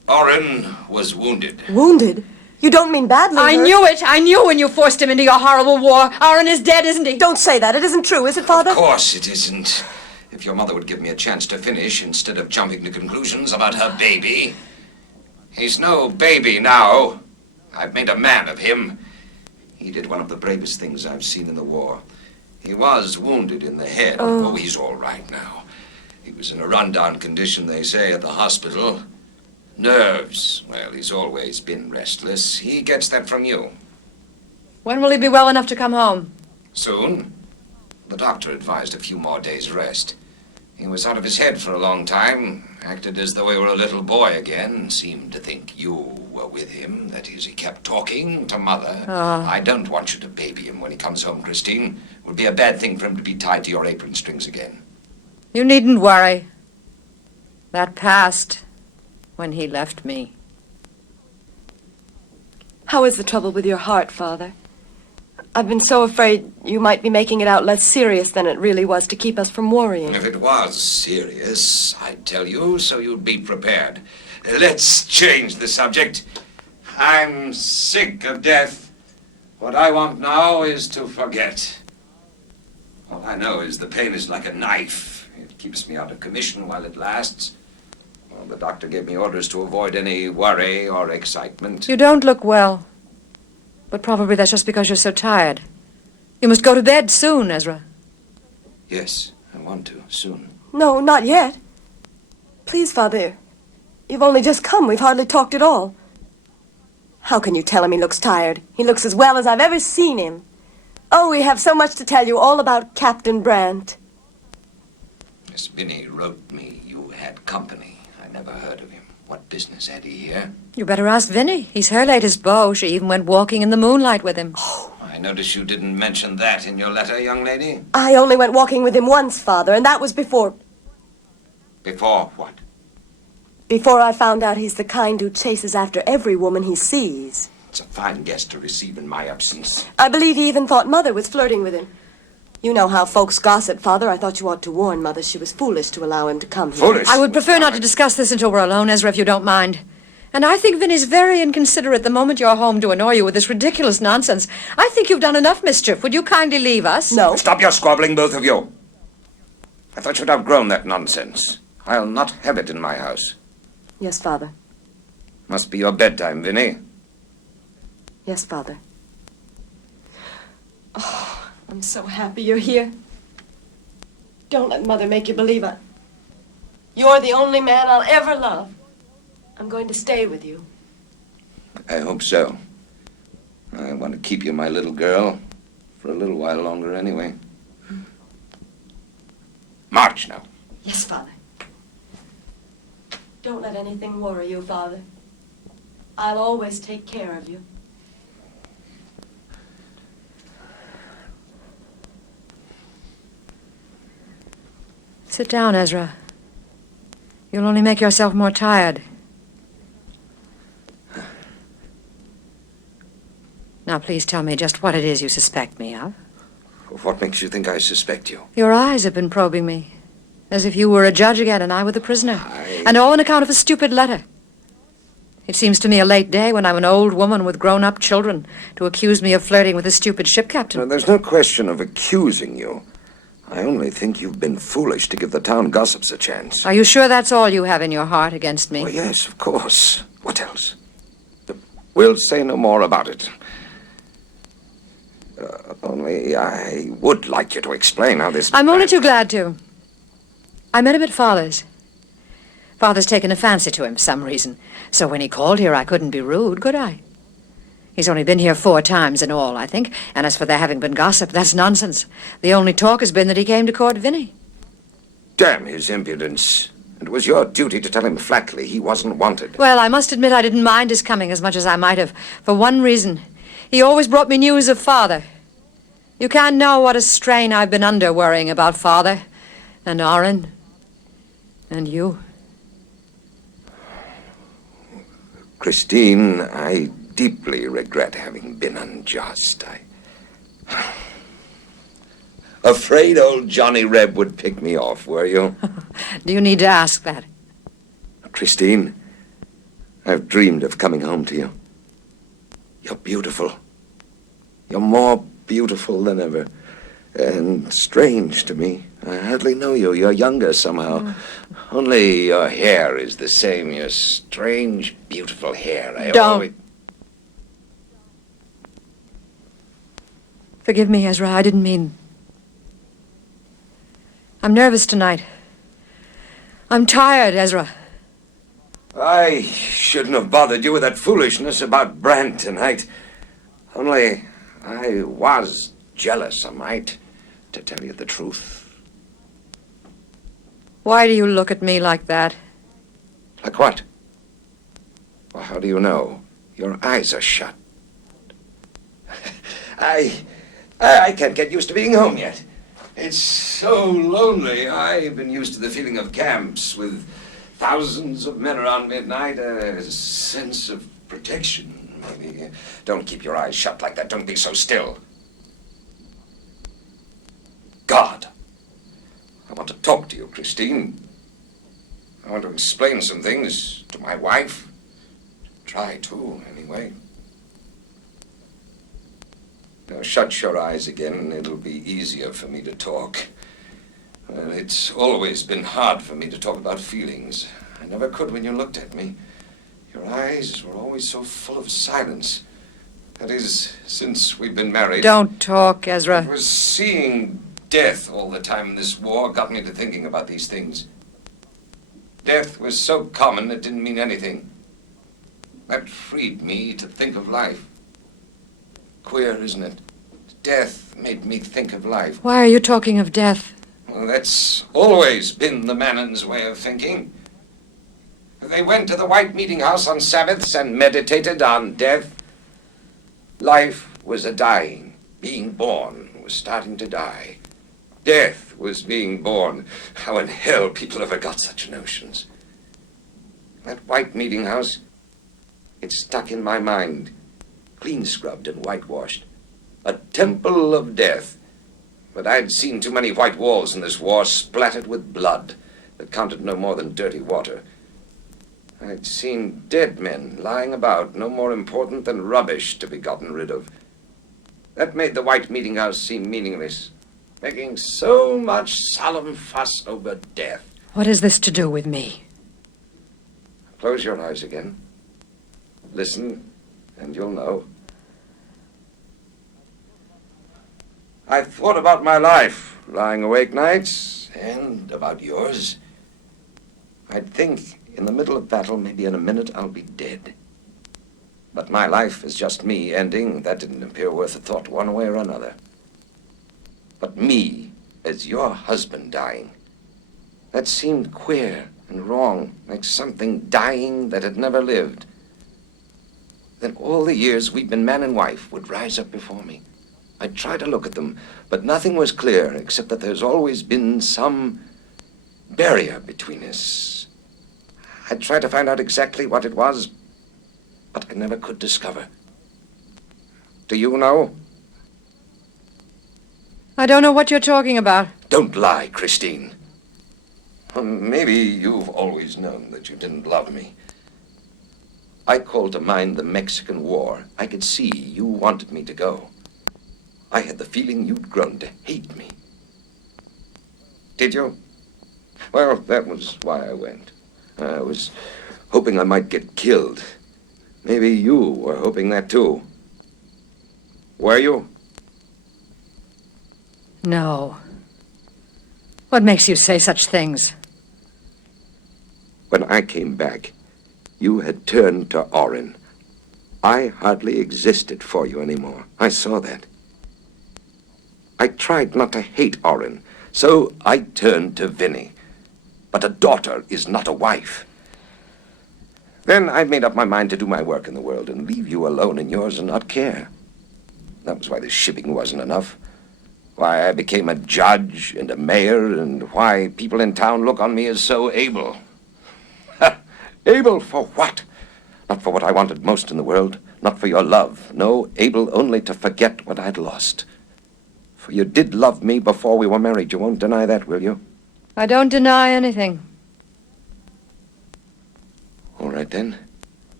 Orin was wounded. Wounded? You don't mean badly I hurt? knew it. I knew when you forced him into your horrible war. Orin is dead, isn't he? Don't say that. It isn't true, is it, Father? Of course it isn't. If your mother would give me a chance to finish instead of jumping to conclusions about her baby. He's no baby now. I've made a man of him. He did one of the bravest things I've seen in the war. He was wounded in the head. Oh, he's all right now. He was in a rundown condition, they say, at the hospital. Nerves. Well, he's always been restless. He gets that from you. When will he be well enough to come home? Soon. The doctor advised a few more days' rest. He was out of his head for a long time, acted as though he were a little boy again, seemed to think you were with him. That is, he kept talking to Mother. I don't want you to baby him when he comes home, Christine. It would be a bad thing for him to be tied to your apron strings again. You needn't worry. That passed when he left me. How is the trouble with your heart, Father? I've been so afraid you might be making it out less serious than it really was to keep us from worrying. If it was serious, I'd tell you so you'd be prepared. Let's change the subject. I'm sick of death. What I want now is to forget. All I know is the pain is like a knife. It keeps me out of commission while it lasts. Well, the doctor gave me orders to avoid any worry or excitement. You don't look well. But probably that's just because you're so tired. You must go to bed soon, Ezra. Yes, I want to, soon. No, not yet. Please, Father. You've only just come. We've hardly talked at all. How can you tell him he looks tired? He looks as well as I've ever seen him. Oh, we have so much to tell you, all about Captain Brandt. Miss Vinnie wrote me you had company. I never heard of him. What business had he here? You better ask Vinnie. He's her latest beau. She even went walking in the moonlight with him. Oh, I notice you didn't mention that in your letter, young lady. I only went walking with him once, Father, and that was before... Before what? Before I found out he's the kind who chases after every woman he sees. It's a fine guest to receive in my absence. I believe he even thought Mother was flirting with him. You know how folks gossip, Father. I thought you ought to warn Mother she was foolish to allow him to come here. Foolish? I would prefer not to discuss this until we're alone, Ezra, if you don't mind. And I think Vinnie's very inconsiderate the moment you're home to annoy you with this ridiculous nonsense. I think you've done enough mischief. Would you kindly leave us? No. Stop your squabbling, both of you. I thought you'd outgrown that nonsense. I'll not have it in my house. Yes, Father. Must be your bedtime, Vinnie. Yes, Father. Oh, I'm so happy you're here. Don't let Mother make you believe it. You're the only man I'll ever love. I'm going to stay with you. I hope so. I want to keep you my little girl for a little while longer anyway. March now. Yes, Father. Don't let anything worry you, Father. I'll always take care of you. Sit down, Ezra. You'll only make yourself more tired. Now, please tell me just what it is you suspect me of. What makes you think I suspect you? Your eyes have been probing me, as if you were a judge again and I were the prisoner. And all on account of a stupid letter. It seems to me a late day when I'm an old woman with grown-up children to accuse me of flirting with a stupid ship captain. No, there's no question of accusing you. I only think you've been foolish to give the town gossips a chance. Are you sure that's all you have in your heart against me? Well, yes, of course. What else? We'll say no more about it. Only I would like you to explain how this... I'm only too glad to. I met him at Father's. Father's taken a fancy to him for some reason. So when he called here, I couldn't be rude, could I? He's only been here 4 times in all, I think. And as for there having been gossip, that's nonsense. The only talk has been that he came to court Vinnie. Damn his impudence. It was your duty to tell him flatly he wasn't wanted. Well, I must admit I didn't mind his coming as much as I might have. For one reason. He always brought me news of Father. You can't know what a strain I've been under worrying about Father. And Orin. And you. Christine, I deeply regret having been unjust. Afraid old Johnny Reb would pick me off, were you? Do you need to ask that? Christine, I've dreamed of coming home to you. You're beautiful. You're more beautiful than ever. And strange to me. I hardly know you. You're younger somehow. Only your hair is the same. Your strange, beautiful hair. Don't. Forgive me, Ezra. I didn't mean... I'm nervous tonight. I'm tired, Ezra. I shouldn't have bothered you with that foolishness about Brant tonight. Only I was jealous, I might, to tell you the truth. Why do you look at me like that? Like what? Well, how do you know? Your eyes are shut. I can't get used to being home yet. It's so lonely. I've been used to the feeling of camps with thousands of men around me at night, a sense of protection, maybe. Don't keep your eyes shut like that. Don't be so still. God, I want to talk to you, Christine. I want to explain some things to my wife. Try to, anyway. Now, shut your eyes again, and it'll be easier for me to talk. It's always been hard for me to talk about feelings. I never could when you looked at me. Your eyes were always so full of silence. That is, since we've been married. Don't talk, Ezra. It was seeing death all the time in this war got me to thinking about these things. Death was so common it didn't mean anything. That freed me to think of life. Queer, isn't it? Death made me think of life. Why are you talking of death? Well, that's always been the Mannons' way of thinking. They went to the White Meeting House on Sabbaths and meditated on death. Life was a dying. Being born was starting to die. Death was being born. How in hell people ever got such notions? That White Meeting House, it stuck in my mind. Clean scrubbed and whitewashed. A temple of death. But I'd seen too many white walls in this war splattered with blood that counted no more than dirty water. I'd seen dead men lying about, no more important than rubbish to be gotten rid of. That made the White Meeting House seem meaningless, making so much solemn fuss over death. What has this to do with me? Close your eyes again. Listen, and you'll know. I've thought about my life, lying awake nights, and about yours. I'd think in the middle of battle, maybe in a minute, I'll be dead. But my life is just me ending. That didn't appear worth a thought one way or another. But me, as your husband dying, that seemed queer and wrong, like something dying that had never lived. Then all the years we'd been man and wife would rise up before me. I'd try to look at them, but nothing was clear except that there's always been some barrier between us. I'd try to find out exactly what it was, but I never could discover. Do you know? I don't know what you're talking about. Don't lie, Christine. Maybe you've always known that you didn't love me. I called to mind the Mexican War. I could see you wanted me to go. I had the feeling you'd grown to hate me. Did you? Well, that was why I went. I was hoping I might get killed. Maybe you were hoping that too. Were you? No. What makes you say such things? When I came back, you had turned to Orin. I hardly existed for you anymore. I saw that. I tried not to hate Orin, so I turned to Vinnie. But a daughter is not a wife. Then I made up my mind to do my work in the world and leave you alone in yours and not care. That was why the shipping wasn't enough. Why I became a judge and a mayor, and why people in town look on me as so able. Able for what? Not for what I wanted most in the world, not for your love. No, able only to forget what I'd lost. For you did love me before we were married. You won't deny that, will you? I don't deny anything. All right, then.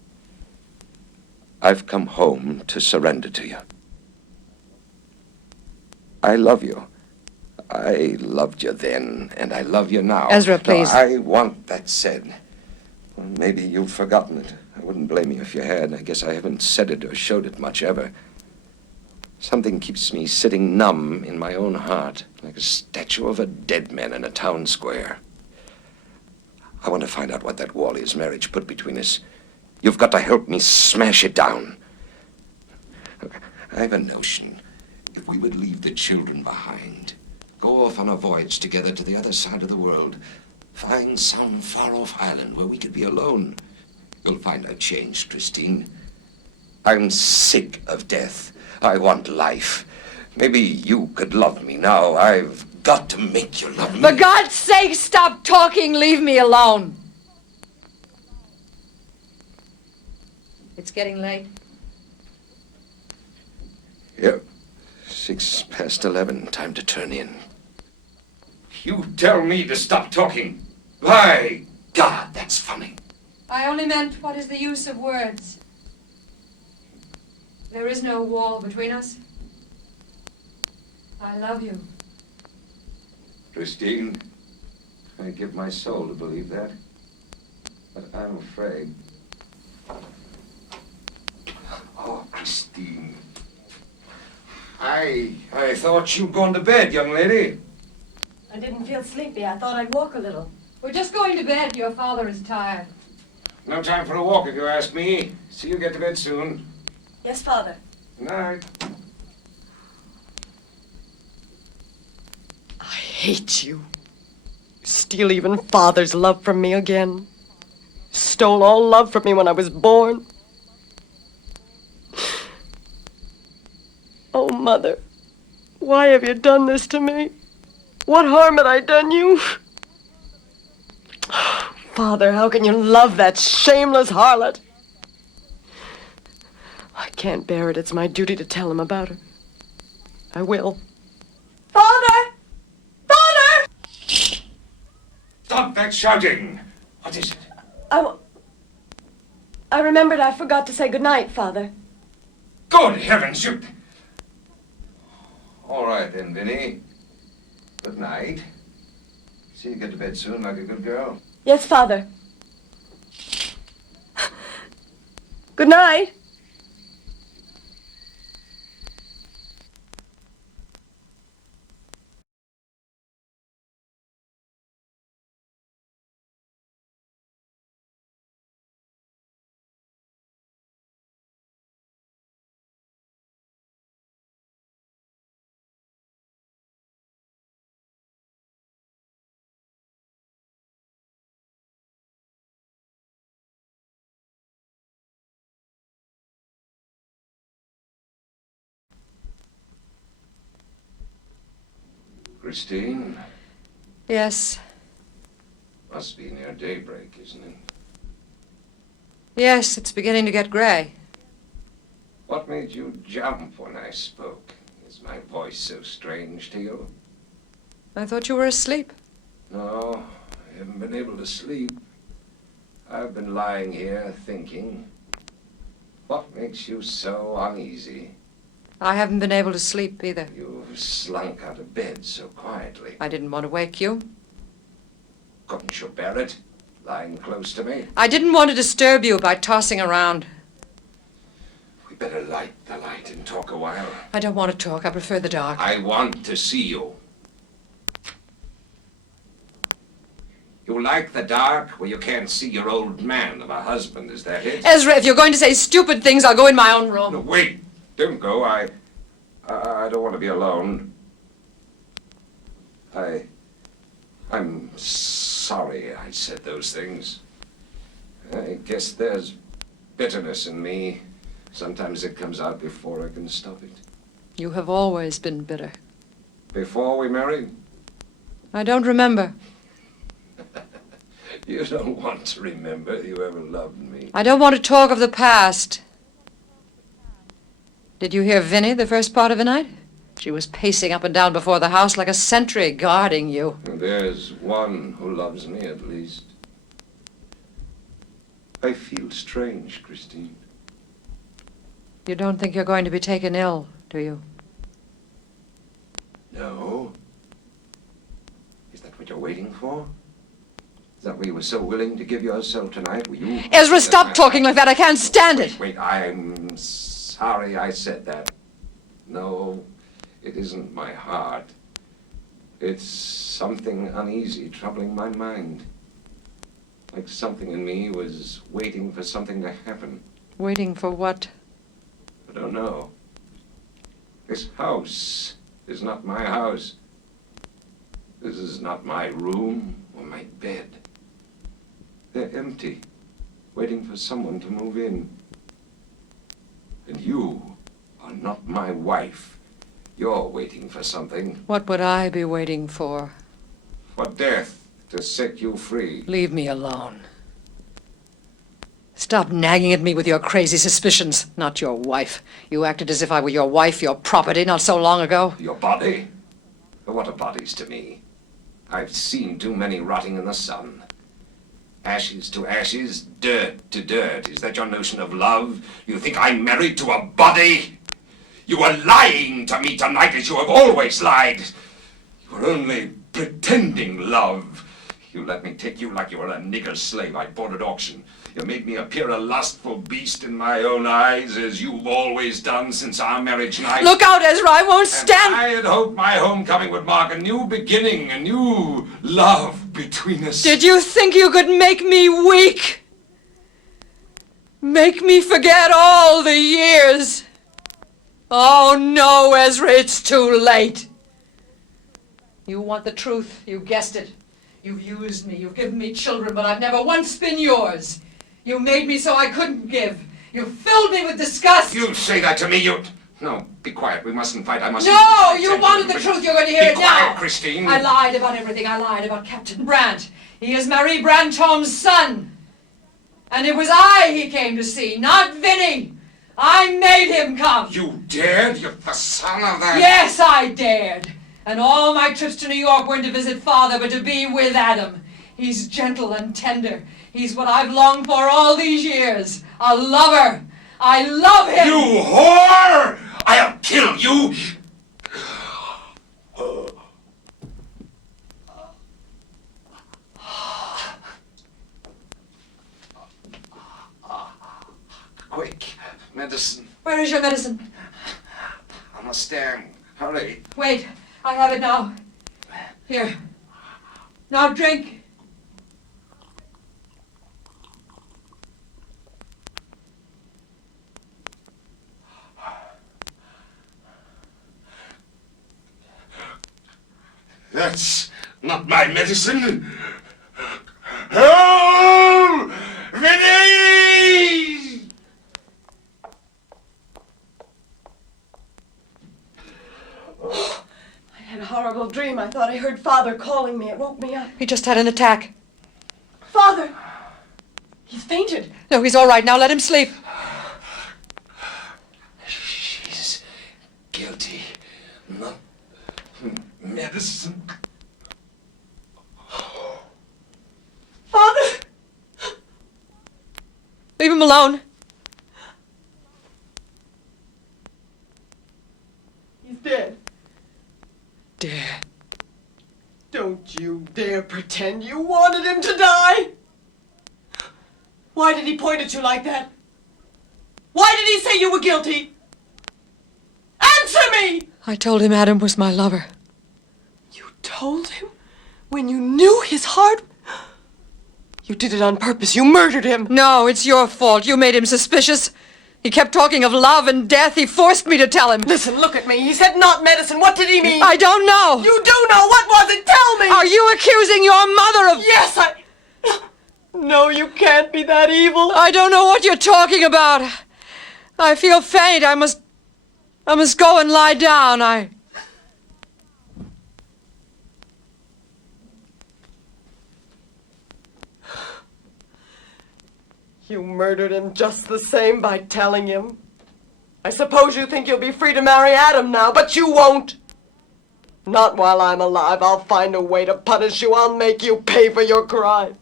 I've come home to surrender to you. I love you. I loved you then, and I love you now. Ezra, please. Now, I want that said. Well, maybe you've forgotten it. I wouldn't blame you if you had. I guess I haven't said it or showed it much ever. Something keeps me sitting numb in my own heart, like a statue of a dead man in a town square. I want to find out what that wall is marriage put between us. You've got to help me smash it down. I have a notion. If we would leave the children behind, go off on a voyage together to the other side of the world, find some far-off island where we could be alone, you'll find I've changed, Christine. I'm sick of death. I want life. Maybe you could love me now. I've got to make you love me. For God's sake, stop talking. Leave me alone. It's getting late. Yep. 11:06. Time to turn in. You tell me to stop talking. By God, that's funny. I only meant, what is the use of words? There is no wall between us. I love you. Christine, I give my soul to believe that. But I'm afraid. Oh, Christine. I thought you'd gone to bed, young lady. I didn't feel sleepy. I thought I'd walk a little. We're just going to bed. Your father is tired. No time for a walk, if you ask me. See you get to bed soon. Yes, Father. Good night. I hate you. You steal even Father's love from me again. Stole all love from me when I was born. Oh, Mother, why have you done this to me? What harm had I done you? Father, how can you love that shameless harlot? I can't bear it. It's my duty to tell him about her. I will. Father! Father! Stop that shouting. What is it? I remembered I forgot to say goodnight, Father. Good heavens, you... All right, then, Vinny. Good night. See you get to bed soon like a good girl. Yes, Father. Good night. Christine, Yes. must be near daybreak, isn't it? Yes, it's beginning to get gray. What made you jump when I spoke? Is my voice so strange to you? I thought you were asleep. No, I haven't been able to sleep. I've been lying here thinking. What makes you so uneasy? I haven't been able to sleep either. You've slunk out of bed so quietly. I didn't want to wake you. Couldn't you bear it, lying close to me? I didn't want to disturb you by tossing around. We better light the light and talk a while. I don't want to talk. I prefer the dark. I want to see you. You like the dark where you can't see your old man of a husband, is that it? Ezra, if you're going to say stupid things, I'll go in my own room. No, wait. Don't go. I don't want to be alone. I'm sorry I said those things. I guess there's bitterness in me. Sometimes it comes out before I can stop it. You have always been bitter. Before we married? I don't remember. You don't want to remember you ever loved me. I don't want to talk of the past. Did you hear Vinny the first part of the night? She was pacing up and down before the house like a sentry guarding you. There's one who loves me, at least. I feel strange, Christine. You don't think you're going to be taken ill, do you? No. Is that what you're waiting for? Is that why you were so willing to give yourself tonight? Were you... Ezra, stop talking like that. I can't stand it. Wait, I'm sorry I said that. No, it isn't my heart. It's something uneasy troubling my mind. Like something in me was waiting for something to happen. Waiting for what? I don't know. This house is not my house. This is not my room or my bed. They're empty, waiting for someone to move in. And you are not my wife. You're waiting for something. What would I be waiting for? For death to set you free. Leave me alone. Stop nagging at me with your crazy suspicions. Not your wife. You acted as if I were your wife, your property, not so long ago. Your body? What are bodies to me? I've seen too many rotting in the sun. Ashes to ashes, dirt to dirt. Is that your notion of love? You think I'm married to a body? You are lying to me tonight as you have always lied. You are only pretending love. You let me take you like you were a nigger slave I bought at auction. You made me appear a lustful beast in my own eyes, as you've always done since our marriage night. Look out, Ezra, I won't stand... I had hoped my homecoming would mark a new beginning, a new love between us. Did you think you could make me weak? Make me forget all the years? Oh, no, Ezra, it's too late. You want the truth. You guessed it. You've used me. You've given me children, but I've never once been yours. You made me so I couldn't give. You filled me with disgust. You say that to me, you... No, be quiet. We mustn't fight. I mustn't... No, you wanted the truth. You're going to hear it now. Be quiet, Christine. I lied about everything. I lied about Captain Brandt. He is Marie Brantôme's son. And it was I he came to see, not Vinny. I made him come. You dared? You're the son of that... Yes, I dared. And all my trips to New York weren't to visit Father, but to be with Adam. He's gentle and tender. He's what I've longed for all these years. A lover. I love him. You whore! I'll kill you. Quick, medicine. Where is your medicine? On the stand. Hurry. Wait, I have it now. Here. Now drink. That's not my medicine. Oh, Vinny! I had a horrible dream. I thought I heard Father calling me. It woke me up. He just had an attack. Father! He's fainted. No, he's all right now. Let him sleep. She's guilty. Not medicine. Father! Leave him alone. He's dead. Dead. Don't you dare pretend you wanted him to die! Why did he point at you like that? Why did he say you were guilty? Answer me! I told him Adam was my lover. You told him? When you knew his heart? You did it on purpose. You murdered him. No, it's your fault. You made him suspicious. He kept talking of love and death. He forced me to tell him. Listen, look at me. He said not medicine. What did he mean? I don't know. You do know. What was it? Tell me. Are you accusing your mother of... Yes, No, you can't be that evil. I don't know what you're talking about. I feel faint. I must go and lie down. You murdered him just the same by telling him. I suppose you think you'll be free to marry Adam now, but you won't. Not while I'm alive. I'll find a way to punish you. I'll make you pay for your crime.